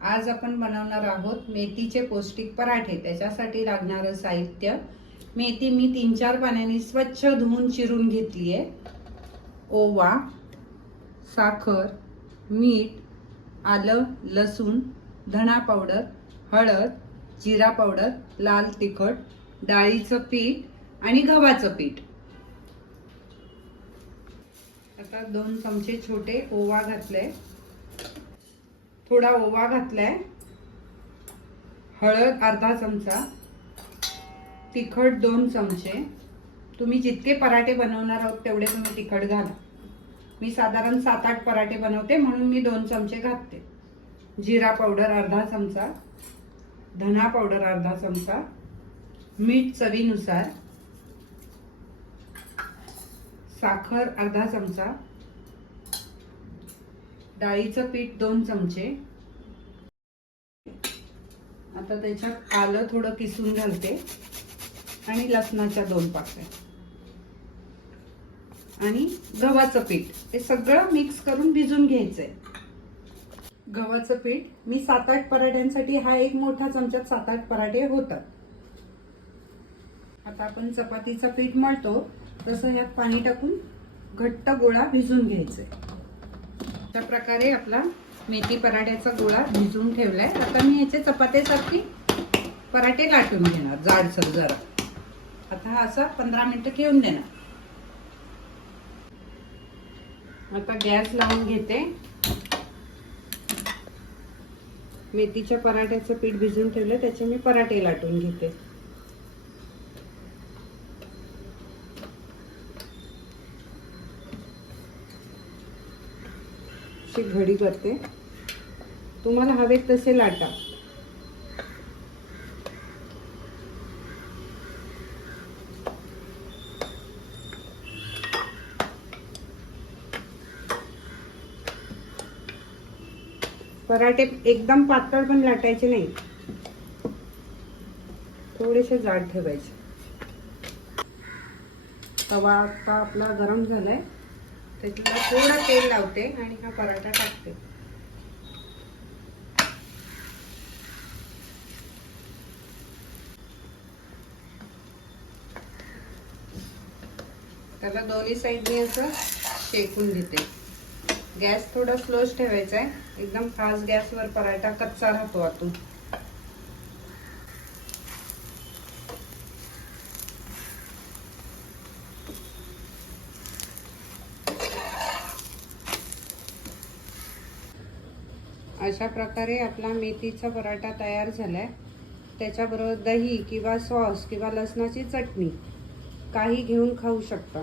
आज आपण बनवणार आहोत मेथीचे पौष्टिक पराठे। त्याच्यासाठी लागणारं साहित्य, मेथी मी 3-4 पाण्याने स्वच्छ धुवून चिरून घेतली आहे, ओवा, साखर, मीठ, आलं लसूण, धना पावडर, हळद, जिरा पावडर, लाल तिखट, डाळीचं पीठ आणि गव्हाचं पीठ। आता 2 चमचे छोटे ओवा घातले, थोडा ओवा घातलाय, हळद अर्धा चमचा, तिखट 2 चमचे। तुम्ही जितके पराठे बनवणार आहोत तेवढे तुम्ही तिखट घाला। मी साधारण 7-8 पराठे बनवते म्हणून मी 2 चमचे घालते। जिरा पावडर अर्धा चमचा, धना पावडर अर्धा चमचा, मीठ चवीनुसार, साखर अर्धा चमचा, डाळीचं पीठ 2 चमचे। आता त्याच्यात आलं थोडं किसून घालते आणि लसणाच्या 2 पाकळ्या आणि गव्हाचं पीठ, हे सगळं मिक्स करून भिजून घ्यायचंय। गव्हाचं पीठ मी 7-8 पराठ्यांसाठी हा एक मोठा चमच्यात 7-8 पराठे होतात। आता आपण चपातीचं पीठ मळतो तसं यात पाणी टाकून घट्ट गोळा भिजून घ्यायचंय। अशा प्रकारे आपला मेथी पराठ्याचा गोळा भिजून ठेवलाय। आता मी याचे चपातीसारखी पराठे लाटून घेणार, जाडसर जरा। आता हा असा 15 मिनिटं ठेवून देणार। आता गॅस लावून घेते, मेथीच्या पराठ्याचं पीठ भिजून ठेवलं त्याचे मी पराठे लाटून घेते। घडी करते, तुम्हाला हवे तसे लाटा। पराठे एकदम पातळ पण लाटायचे नाही, थोडेसे जाड ठेवायचे। तवा आता आपला गरम झालाय, त्याच्यात थोडं तेल लावते आणि हा पराठा टाकते। त्याला दोन्ही साईडने असं शेकून घेते। गॅस थोडा स्लोच ठेवायचा आहे, एकदम फास्ट गॅसवर पराठा कच्चा राहतो आतून। अशा प्रकारे आपला मेथीचा पराठा तयार झालाय। त्याच्याबरोबर दही किंवा सॉस किंवा लसणाची चटणी काही घेऊन खाऊ शकता।